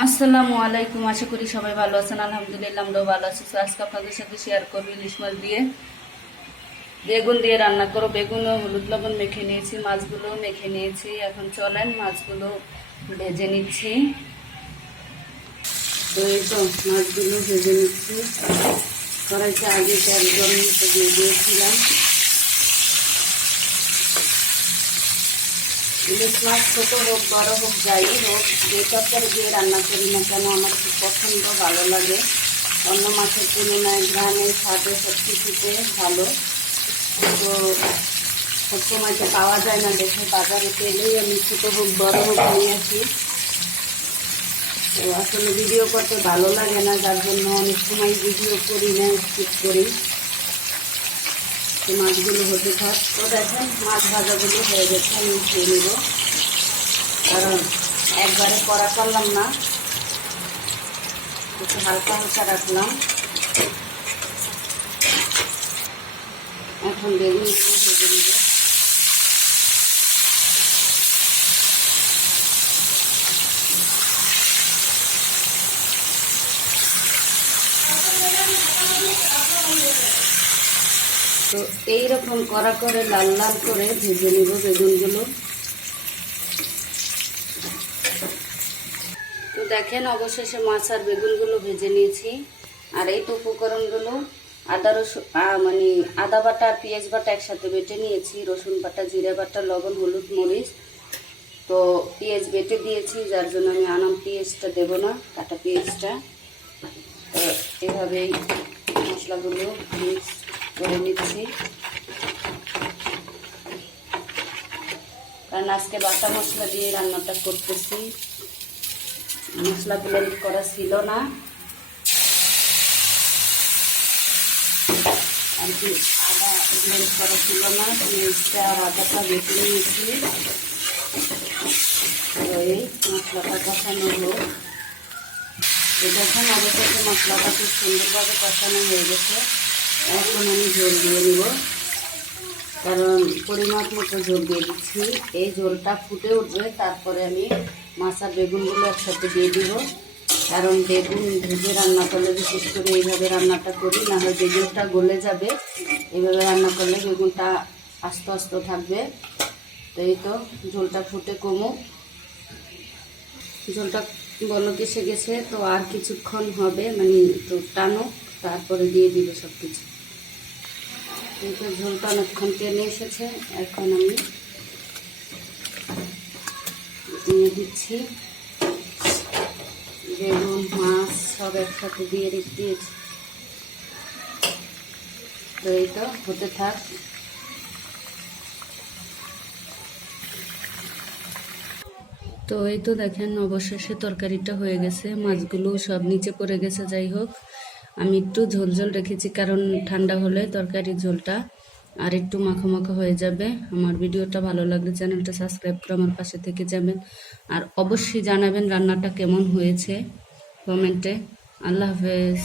আসসালামু আলাইকুম। আশা করি সবাই ভালো আছেন। আলহামদুলিল্লাহ আমরাও ভালো আছি। তো আজকে আপনাদের সাথে শেয়ার করবো ইলিশ মাছ দিয়ে বেগুন দিয়ে রান্না করো। বেগুনও হলুদ লবণ মেখে নিয়েছি, মাছগুলো মেখে নিয়েছি। এখন চলেন মাছগুলো ভেজে নিচ্ছি। তো এই তো মাছগুলো ভেজে নিচ্ছি। কড়াইতে আগে তেল গরম মতো দিয়ে দিয়েছিলাম। ইলিশ মাছ ছোটো হোক বড় হোক যাই হোক, যে তরকারি দিয়ে রান্না করি না কেন আমার খুব পছন্দ, ভালো লাগে। অন্য মাছের তুলনায় গ্রামে স্বাদে সব কিছুতে ভালো। তো সবসময় তো পাওয়া যায় না, দেখে বাজারে পেলেই আমি ছোটো হোক বড় হোক নিয়ে আসি। তো আসলে ভিডিও করতে ভালো লাগে না, যার জন্য অনেক সময় ভিডিও করি না, স্কিপ করি। তো মাছগুলো হতে থাক। তো দেখেন মাছ ভাজাগুলো হয়ে গেছে, আমি খেয়ে নেব, কারণ একবারে কড়া করলাম না, একটু হালকা হালকা রাখলাম। এখন বেগুনগুলো ভেজে নেব। তো এইরকম কড়া করে লাল লাল করে ভেজে নেব বেগুনগুলো। তো দেখেন অবশেষে মাছ আর বেগুনগুলো ভেজে নিয়েছি। আর এই তো উপকরণগুলো আদা রসুন মানে আদা বাটা আর পেঁয়াজ বাটা একসাথে বেটে নিয়েছি, রসুন বাটা, জিরে বাটা, লবণ, হলুদ, মরিচ। তো পেঁয়াজ বেটে দিয়েছি, যার জন্য আমি আনাম পেঁয়াজটা দেবো না, কাটা পেঁয়াজটা। তো এভাবেই মশলাগুলো মিক্স করে নিচ্ছি, কারণ আজকে বাটা মশলা দিয়ে রান্নাটা করতেছি। মশলা ব্লেন্ড করা ছিল না আর কি, আদা ব্লেন্ড করা ছিল না, পেঁয়াজটা আর আদাটা বেটে নিয়েছি। তো এই মশলাটা কষানো হোক। তো দেখেন অবশেষে মশলাটা খুব সুন্দরভাবে কষানো হয়ে গেছে। এখন আমি ঝোল দিয়ে নিব, কারণ পরিমাপ মতো ঝোল দিয়ে দিচ্ছি। এই ঝোলটা ফুটে উঠবে, তারপরে আমি মাছ আর বেগুনগুলো একসাথে দিয়ে দিব। কারণ বেগুন ভেজে রান্না করলে, বিশেষ করে এইভাবে রান্নাটা করি, না হয় বেগুনটা গলে যাবে। এইভাবে রান্না করলে বেগুনটা আস্তে আস্তে থাকবে। তো এই তো ঝোলটা ফুটে কমুক, ঝোলটা বলক এসে গেছে। তো আর কিছুক্ষণ হবে, মানে তো টানো, তারপরে দিয়ে দিবে সব কিছু। কিন্তু ঝোলটা অনেকক্ষণ টেনে এসেছে। এখন আমি দিয়ে দিচ্ছি বেগুন, মাছ সব একসাথে দিয়ে দিয়েছি। তো এই তো হতে থাক। তো এই তো দেখেন অবশেষে তরকারিটা হয়ে গেছে, মাছগুলো সব নিচে পড়ে গেছে। যাই হোক, আমি একটু ঝোল ঝোল রেখেছি, কারণ ঠান্ডা হলে তরকারির ঝোলটা আর একটু মাখো মাখো হয়ে যাবে। আমার ভিডিওটা ভালো লাগলে চ্যানেলটা সাবস্ক্রাইব করে আমার পাশে থেকে যাবেন। আর অবশ্যই জানাবেন রান্নাটা কেমন হয়েছে কমেন্টে। আল্লাহ হাফেজ।